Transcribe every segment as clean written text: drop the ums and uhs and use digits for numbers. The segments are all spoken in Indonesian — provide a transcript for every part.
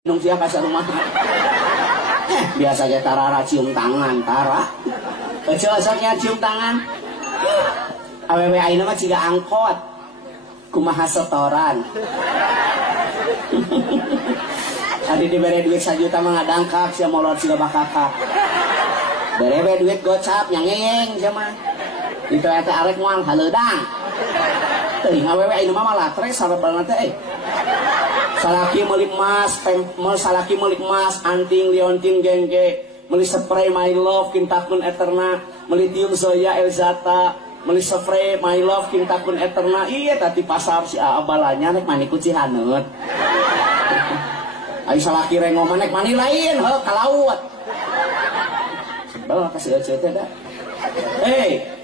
nung sia kasar rumah. Biasa aja tarara cium tangan, tara. Ecel-ecelnya cium tangan. Awewe ayeuna mah ciga angkot. Kumaha setoran. Adi dibere duit 1 juta mah ngadangkak sia molor siga bakakak. Bere duit gocap nyangeng sia mah. Itu eta arek moal haleudang. Teuing awewe ayeuna mah latre sarebalna teh. Salaki meuli emas, salaki meuli emas, anting liontin gengge, meuli spray my love kintakun eterna, meuli tium Zoya Elzata, meuli spray my love kintakun eterna. Iya tadi pasar si abalanya nek mani ku Cihaneut. Ai salaki rengo nek mani lain heuh ka laut. Sebel ka si Ece teh da.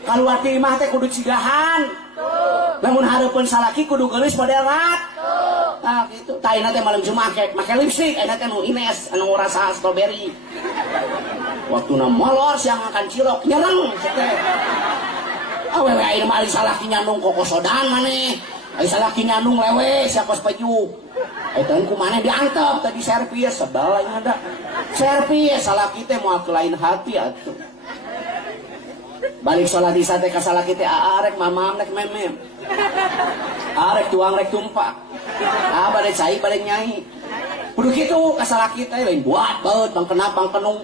Kaluar ti imah teh kudu cigahan. Lamun hareupeun salaki kudu geulis moderat. Nah gitu, taina teh malam Jumat make lipstik, ayeuna teh nu ines anu rasa strawberry. Waktuna molor siang akan cilok nyereng teh. Awewe ayeuna mah ari salaki nyandung kokosodan maneh. Ari salaki nyandung lewe sia kos baju. Eta ku maneh diantep tadi servis sebal nya ada. Servis salaki teh moal ke lain hati atuh. Balik sholat isya teh ka salaki teh arek mamam nek memem. Arek tuang rek tumpak. Bade cai bade nyai. Kudu kitu ka salaki teh lain buat baeut pangkenap pangkenung.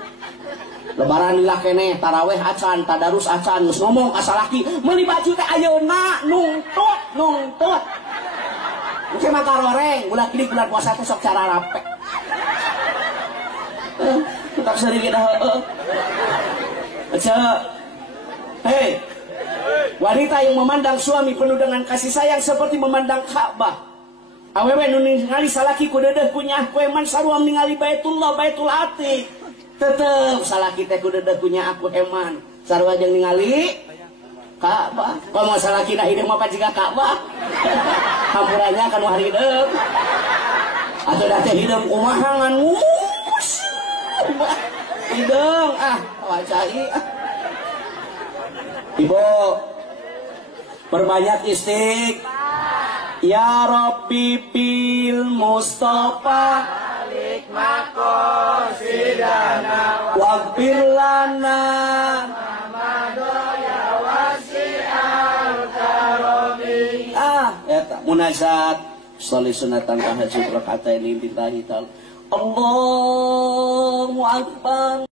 Lebaran lila keneh taraweh acan, tadarus acan, geus ngomong ka salaki, meuli baju teh ayeuna nungtut. Engke mah karoreng, bulan kidik bulan puasa teh sok cara rape. Tak seri kita heueuh. Wanita yang memandang suami penuh dengan kasih sayang seperti memandang Ka'bah. Awewe nu ningali salaki ku deudeuh kunyah ku eman saruam ningali Baitullah Baitul Atiq. Tetep salaki teh ku deudeuh kunyah aku eman sarua jeung ningali Ka'bah. Komo salaki dah hideung mah pajiga Ka'bah. Hampurannya kan hari hideung. Atuh da teh hideung kumaha ngan ngus. Hideung wacai Ibu perbanyak istighfar. Ya Rabbi bil Mustafa alik maqasidana waghfir lana ya wasi'al karami. Eta munajat sholli sunatan tahajud rakaatain lillahi ta'ala. Allahu akbar.